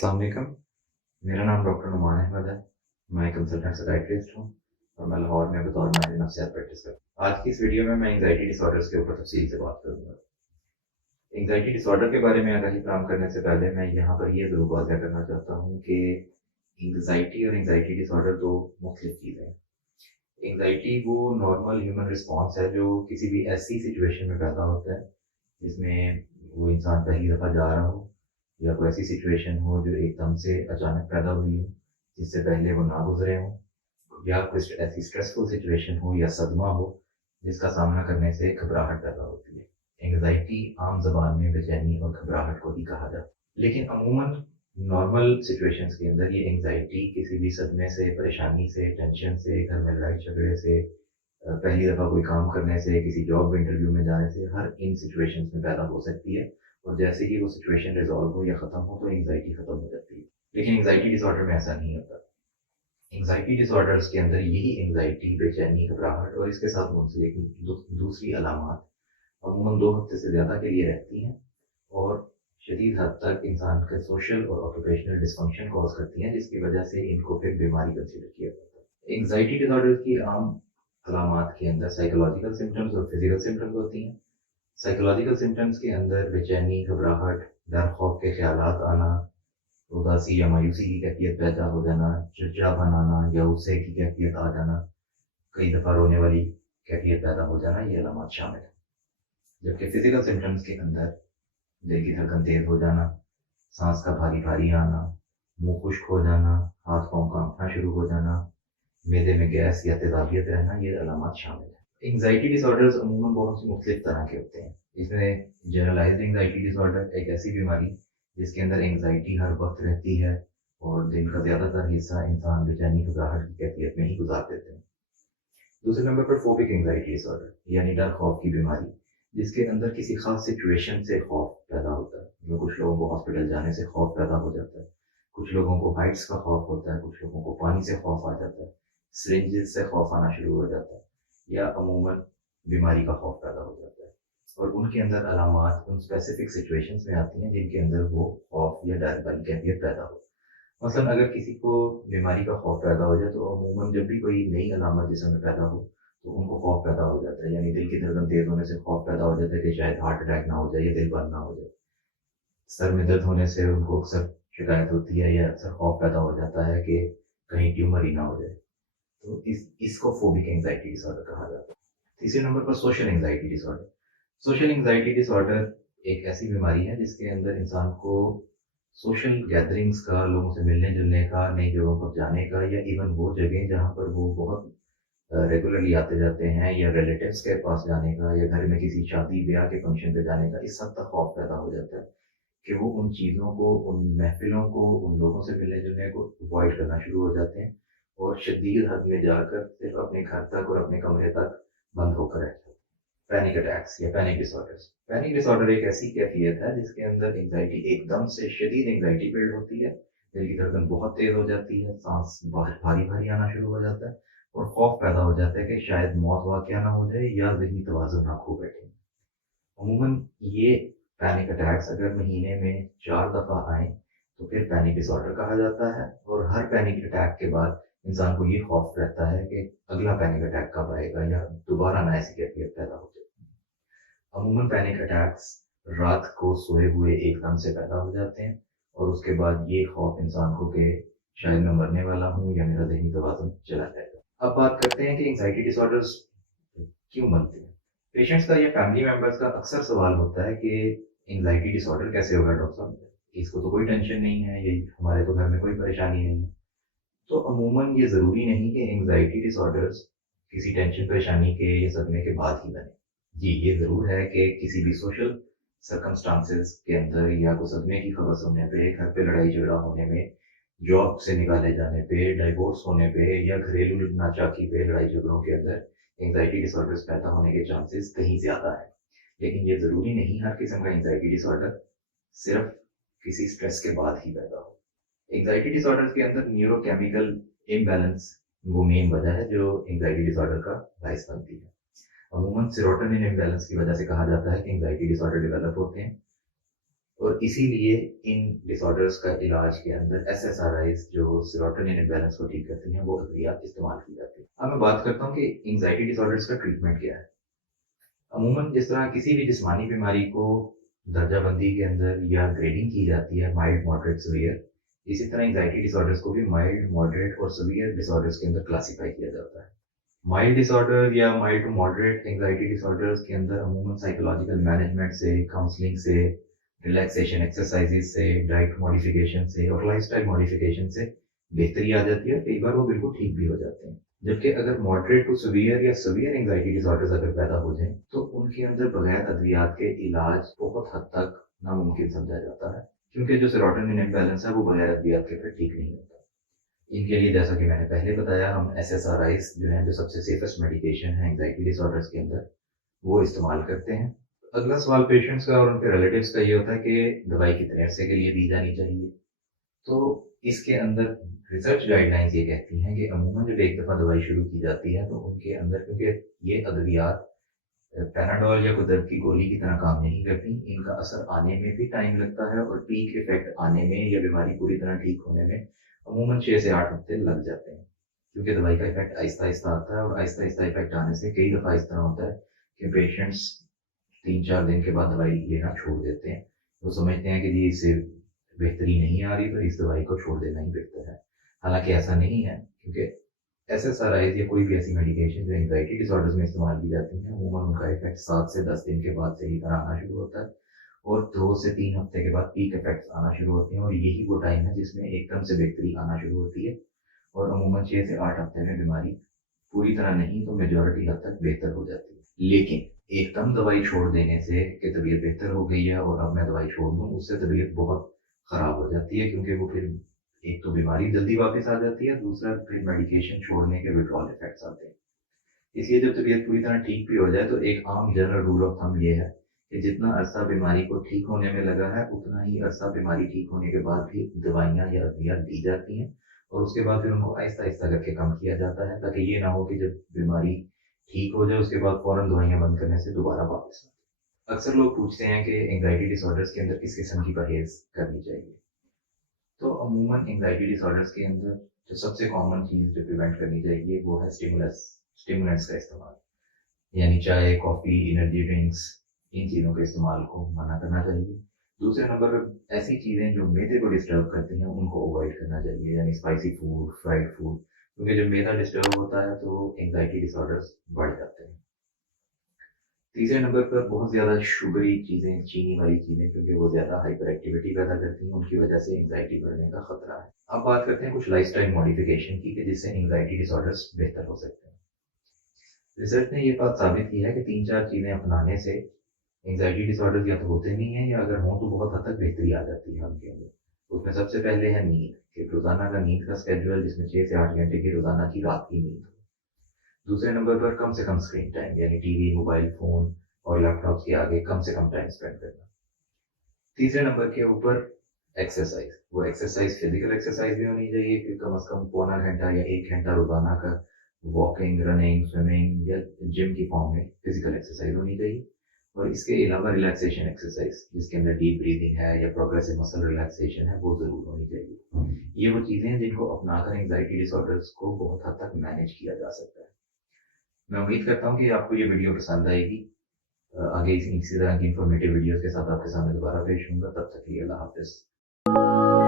अस्सलाम वालेकुम। मेरा नाम डॉक्टर नुमान अहमद है। मैं कंसल्टेंट साइकियाट्रिस्ट हूँ और मैं लाहौर में बतौर माहिर नफ्सियात प्रैक्टिस करता हूँ। आज की इस वीडियो में मैं एंग्जाइटी डिसऑर्डर्स के ऊपर तफसील से बात करूँगा। एंग्जाइटी डिसऑर्डर के बारे में आगाही फराहम करने से पहले मैं यहाँ पर ये ज़रूर वाज़ह करना चाहता हूँ कि एंग्जाइटी और एंग्जाइटी डिसऑर्डर दो मुख्तलिफ चीज़ें हैं। एंग्जाइटी वो नॉर्मल ह्यूमन रिस्पॉन्स है जो किसी भी ऐसी सिचुएशन में पैदा होता है जिसमें वो इंसान पहली दफ़ा जा रहा हो या कोई ऐसी सिचुएशन हो जो एकदम से अचानक पैदा हुई हो जिससे पहले वो ना गुजरे हों, या कोई ऐसी स्ट्रेसफुल सिचुएशन हो या सदमा हो जिसका सामना करने से घबराहट पैदा होती है। एंग्जाइटी आम जबान में बेचैनी और घबराहट को ही कहा जाता है, लेकिन अमूमन नॉर्मल सिचुएशंस के अंदर ये एंग्जाइटी किसी भी सदमे से, परेशानी से, टेंशन से, घर में लड़ाई झगड़े से, पहली दफ़ा कोई काम करने से, किसी जॉब इंटरव्यू में जाने से, हर इन सिचुएशंस में पैदा हो सकती है। और जैसे ही वो सिचुएशन रिजॉल्व हो या ख़त्म हो तो एंग्जाइटी ख़त्म हो जाती है। लेकिन एंग्जाइटी डिसऑर्डर में ऐसा नहीं होता। एंग्जाइटी डिसऑर्डर्स के अंदर यही एंग्जाइटी, बेचैनी, घबराहट और इसके साथ मुंसलिक दूसरी अलामात अमूमन 2 हफ्ते से ज़्यादा के लिए रहती हैं और शदीद हद तक इंसान के सोशल और ऑक्यूपेशनल डिसफंक्शन कॉज करती हैं, जिसकी वजह से इनको फिर बीमारी कंसीडर किया जाता है। एंग्जाइटी डिसऑर्डर की आम अलामात के अंदर साइकोलॉजिकल सिम्टम्स और फिजिकल सिम्टम्स होती हैं। साइकोलॉजिकल सिम्टम्स के अंदर बेचैनी, घबराहट, डर खौफ के ख्यालात आना, उदासी या मायूसी की कैफियत पैदा हो जाना, चिड़चिड़ापन आना या गुस्से की कैफियत आ जाना, कई दफ़ा रोने वाली कैफियत पैदा हो जाना, ये अलामत शामिल है। जबकि फिजिकल सिम्टम्स के अंदर दिल की धड़कन तेज हो जाना, सांस का भारी भारी आना, मुंह खुश्क हो जाना, हाथ पाँव कांपना शुरू हो जाना, मैदे में गैस या तेजाबियत रहना, ये अलामत शामिल है। एंग्जाइटी डिसऑर्डर्स अमूमन बहुत सी मुख्तलिफ तरह के होते हैं। इसमें जनरलाइज्ड एंग्जाइटी डिसऑर्डर एक ऐसी बीमारी जिसके अंदर एंग्जाइटी हर वक्त रहती है और दिन का ज़्यादातर हिस्सा इंसान बेचैनी, घबराहट की कैफियत में ही गुजार देते हैं। दूसरे नंबर पर फोबिक एंग्जाइटी डिसऑर्डर यानी डर खौफ की बीमारी, जिसके अंदर किसी खास सिचुएशन से खौफ पैदा होता है। जो कुछ लोगों को हॉस्पिटल जाने से खौफ पैदा हो जाता है, कुछ लोगों को हाइट्स का खौफ होता है, कुछ लोगों को पानी से खौफ आ जाता है, सिरिंजेस से खौफ आना शुरू हो जाता है या अमूमन बीमारी का खौफ पैदा हो जाता है। और उनके अंदर अलामात उन स्पेसिफिक सिचुएशंस में आती हैं जिनके अंदर वो खौफ या डर वाली कैफियत पैदा हो। मसलन अगर किसी को बीमारी का खौफ पैदा हो जाए तो अमूमन जब भी कोई नई अलामत जिस्म में पैदा हो तो उनको खौफ पैदा हो जाता है, यानी दिल की धड़कन तेज होने से खौफ पैदा हो जाता है कि शायद हार्ट अटैक ना हो जाए या दिल बंद ना हो जाए। सर में दर्द होने से उनको अक्सर शिकायत होती है या अक्सर खौफ पैदा हो जाता है कि कहीं ट्यूमर ही ना हो जाए। तो इसको फोबिक एंग्जाइटी डिसऑर्डर कहा जाता है। तीसरे नंबर पर social anxiety disorder. Social anxiety disorder एक ऐसी बीमारी है जिसके अंदर इंसान को सोशल गैदरिंग्स का, लोगों से मिलने जुलने का, नई जगहों पर जाने का या इवन वो जगह जहाँ पर वो बहुत रेगुलरली आते जाते हैं या रिलेटिव्स के पास जाने का या घर में किसी शादी ब्याह के फंक्शन पे जाने का, इस हद तक खौफ पैदा हो जाता है कि वो उन चीज़ों को, उन महफिलों को, उन लोगों से मिलने जुलने को अवॉइड करना शुरू हो जाते हैं और शदीद हद में जाकर सिर्फ अपने घर तक और अपने कमरे तक बंद होकर रहते हैं। पैनिक अटैक्स या पैनिक डिसऑर्डर्स। पैनिक डिसऑर्डर एक ऐसी कैफियत है जिसके अंदर एंग्जाइटी एकदम से शदीद एंग्जाइटी बिल्ड होती है, दिल की धड़कन बहुत तेज हो जाती है, सांस भारी भारी आना शुरू हो जाता है और खौफ पैदा हो जाता है कि शायद मौत वाक़या ना हो जाए या ज़हनी तवाज़ुन ना खो बैठे। अमूमन ये पैनिक अटैक्स अगर महीने में 4 दफ़ा आएँ तो फिर पैनिक डिसऑर्डर कहा जाता है और हर पैनिक अटैक के बाद इंसान को ये खौफ रहता है कि अगला पैनिक अटैक कब आएगा या दोबारा ना ऐसी कैफियत पैदा हो जाए। अमूमन पैनिक अटैक्स रात को सोए हुए एकदम से पैदा हो जाते हैं और उसके बाद ये खौफ इंसान को कि शायद मैं मरने वाला हूँ या मेरा ज़हनी तवाज़ुन चला जाएगा। अब बात करते हैं कि एंग्जाइटी डिसऑर्डर्स क्यों बनते हैं। पेशेंट्स का या फैमिली मेंबर्स का अक्सर सवाल होता है कि एंग्जाइटी डिसऑर्डर कैसे होगा डॉक्टर साहब, इसको तो कोई टेंशन नहीं है, ये हमारे तो घर में कोई परेशानी नहीं है। तो अमूमन ये ज़रूरी नहीं कि एंग्जाइटी डिसऑर्डर्स किसी टेंशन परेशानी के या सदमे के बाद ही बने। जी, ये ज़रूर है कि किसी भी सोशल सर्कमस्टांसेस के अंदर या कोई सदमे की खबर सुनने पे, घर पे लड़ाई झगड़ा होने में, जॉब से निकाले जाने पे, डाइवोर्स होने पे या घरेलू नाचाकी पे, लड़ाई झगड़ों के अंदर एंग्जाइटी डिसऑर्डर्स पैदा होने के चांसेस कहीं ज़्यादा है। लेकिन ये ज़रूरी नहीं हर किस्म का एंग्जाइटी डिसऑर्डर सिर्फ किसी स्ट्रेस के बाद ही पैदा हो। एंग्जाइटी डिसऑर्डर्स के अंदर न्यूरोकेमिकल इम्बैलेंस वो मेन वजह है जो एंग्जाइटी डिसऑर्डर का बायस बनती है। अमूमन सेरोटोनिन इम्बैलेंस की वजह से कहा जाता है कि एंग्जाइटी डिसऑर्डर डेवलप होते हैं और इसीलिए इन डिसऑर्डर्स का इलाज के अंदर SSRIs जो सेरोटोनिन इम्बैलेंस को ठीक करती हैं वो अद्वियात इस्तेमाल की जाती है। अब मैं बात करता हूँ कि एंग्जाइटी डिसऑर्डर्स का ट्रीटमेंट क्या है। अमूमन जिस तरह किसी भी जिस्मानी बीमारी को दर्जाबंदी के अंदर या ग्रेडिंग की जाती है माइल्ड, मॉडरेट, सीवियर, इसी तरह एंग्जाइटी डिसऑर्डर्स को भी माइल्ड, मॉडरेट और सीवियर डिसऑर्डर्स के अंदर क्लासिफाई किया जाता है। माइल्ड डिसऑर्डर या mild to moderate anxiety disorders के अंदर अमूमन साइकोलॉजिकल मैनेजमेंट से, काउंसलिंग से, रिलैक्सेशन एक्सरसाइजेज से, डाइट मॉडिफिकेशन से और लाइफस्टाइल मॉडिफिकेशन से बेहतरी आ जाती है। कई बार वो बिल्कुल ठीक भी हो जाते हैं। जबकि अगर मॉडरेट टू सीवियर या सीवियर एंग्जाइटी डिसऑर्डर्स अगर पैदा हो जाएं तो उनके अंदर बगैर अद्वियात के इलाज बहुत हद तक नामुमकिन समझा जाता है, क्योंकि जो सेरोटोनिन इम्बैलेंस है वो बगैर अद्वियात के फिर ठीक नहीं होता। इनके लिए जैसा कि मैंने पहले बताया, हम SSRIs जो है, जो सबसे सेफेस्ट मेडिकेशन है एंग्जाइटी डिसऑर्डर्स के अंदर, वो इस्तेमाल करते हैं। अगला सवाल पेशेंट्स का और उनके रिलेटिव्स का ये होता है कि दवाई कितने अरसे के लिए दी जानी चाहिए। तो इसके अंदर रिसर्च गाइडलाइंस ये कहती हैं कि अमूमन जब एक दफ़ा दवाई शुरू की जाती है तो उनके अंदर, क्योंकि ये अद्वियात पैनाडोल या कोई दर्द की गोली की तरह काम नहीं करती, इनका असर आने में भी टाइम लगता है और पीक इफेक्ट आने में या बीमारी पूरी तरह ठीक होने में अमूमन 6 से 8 हफ्ते लग जाते हैं, क्योंकि दवाई का इफेक्ट आहिस्ता आहिस्ता आता है और आहिस्ता आहिस्ता इफेक्ट आने से कई दफ़ा इस तरह होता है कि पेशेंट्स 3-4 दिन के बाद दवाई लेना छोड़ देते हैं। वो समझते हैं कि जी इससे बेहतरी नहीं आ रही तो इस दवाई को छोड़ देना ही बेहतर है। हालांकि ऐसा नहीं है, क्योंकि SSRIs या कोई भी ऐसी मेडिकेशन जो एंग्जाइटी डिसऑर्डर्स में इस्तेमाल की जाती है, अमूमन उनका इफेक्ट 7 से 10 दिन के बाद सही तरह आना शुरू होता है और 2 से 3 हफ्ते के बाद पीक इफेक्ट्स आना शुरू होते हैं और यही वो टाइम है जिसमें एकदम से बेहतरी आना शुरू होती है और अमूमन 6 से 8 हफ्ते में बीमारी पूरी तरह नहीं तो मेजॉरिटी हद तक बेहतर हो जाती है। लेकिन एकदम दवाई छोड़ देने से कि तबीयत बेहतर हो गई है और अब मैं दवाई छोड़ दूँ, उससे तबीयत बहुत ख़राब हो जाती है, क्योंकि वो फिर एक तो बीमारी जल्दी वापस आ जाती है, दूसरा फिर मेडिकेशन छोड़ने के विड्रॉल इफेक्ट्स आते हैं। इसलिए जब तबीयत पूरी तरह ठीक भी हो जाए तो एक आम जनरल रूल ऑफ थंब ये है कि जितना अरसा बीमारी को ठीक होने में लगा है उतना ही अरसा बीमारी ठीक होने के बाद भी दवाइयाँ या अद्वियात दी जाती हैं और उसके बाद फिर उनको आहिस्ता आहिस्ता करके कम किया जाता है, ताकि ये ना हो कि जब बीमारी ठीक हो जाए उसके बाद फौरन दवाइयाँ बंद करने से दोबारा वापस आए। अक्सर लोग पूछते हैं कि एंग्जाइटी डिसऑर्डर्स के अंदर किस किस्म की परहेज करनी चाहिए। तो अमूमन एंग्जाइटी डिसऑर्डर्स के अंदर जो सबसे कॉमन चीज़ जो प्रिवेंट करनी चाहिए वो है स्टिमुलेंट्स का इस्तेमाल, यानी चाय, कॉफ़ी, एनर्जी ड्रिंक्स, इन चीज़ों के इस्तेमाल को मना करना चाहिए। दूसरे नंबर पर ऐसी चीज़ें जो मैदे को डिस्टर्ब करती हैं उनको अवॉइड करना चाहिए, यानी स्पाइसी फूड, फ्राइड फूड, क्योंकि जब मैदा डिस्टर्ब होता है तो एंग्जाइटी डिसऑर्डर्स बढ़ जाते हैं। तीसरे नंबर पर बहुत ज़्यादा शुगरी चीज़ें, चीनी वाली चीज़ें, क्योंकि वो ज़्यादा हाइपर एक्टिविटी पैदा करती हैं, उनकी वजह से एंग्जाइटी बढ़ने का खतरा है। अब बात करते हैं कुछ लाइफस्टाइल मॉडिफिकेशन की कि जिससे एंग्जाइटी डिसऑर्डर्स बेहतर हो सकते हैं। रिसर्च ने ये बात साबित की है कि 3-4 चीज़ें अपनाने से एंग्जाइटी डिसऑर्डर्स या तो होते नहीं हैं या अगर हों तो बहुत हद तक बेहतरी आ जाती है उनके अंदर। उसमें सबसे पहले है नींद, कि रोज़ाना का नींद का स्केड्यूल जिसमें 6 से 8 घंटे की रोज़ाना की रात की नींद हो। दूसरे नंबर पर कम से कम स्क्रीन टाइम, यानी टीवी, मोबाइल फ़ोन और लैपटॉप्स के आगे कम से कम टाइम स्पेंड करना। तीसरे नंबर के ऊपर एक्सरसाइज, वो एक्सरसाइज फिजिकल एक्सरसाइज भी होनी चाहिए कि कम से कम पौना घंटा या 1 घंटा रोज़ाना का वॉकिंग, रनिंग, स्विमिंग या जिम की फॉर्म में फिजिकल एक्सरसाइज होनी चाहिए। और इसके अलावा रिलैक्सेशन एक्सरसाइज जिसके अंदर डीप ब्रीदिंग है या प्रोग्रेसिव मसल रिलैक्सेशन है वो ज़रूर होनी चाहिए। ये वो चीज़ें हैं जिनको अपनाकर एंग्जाइटी डिसऑर्डर्स को बहुत हद तक मैनेज किया जा सकता है। मैं उम्मीद करता हूँ कि आपको ये वीडियो पसंद आएगी। आगे इसी तरह की इंफॉर्मेटिव वीडियोस के साथ आपके सामने दोबारा पेश होऊंगा। तब तक के लिए अल्लाह हाफिज़।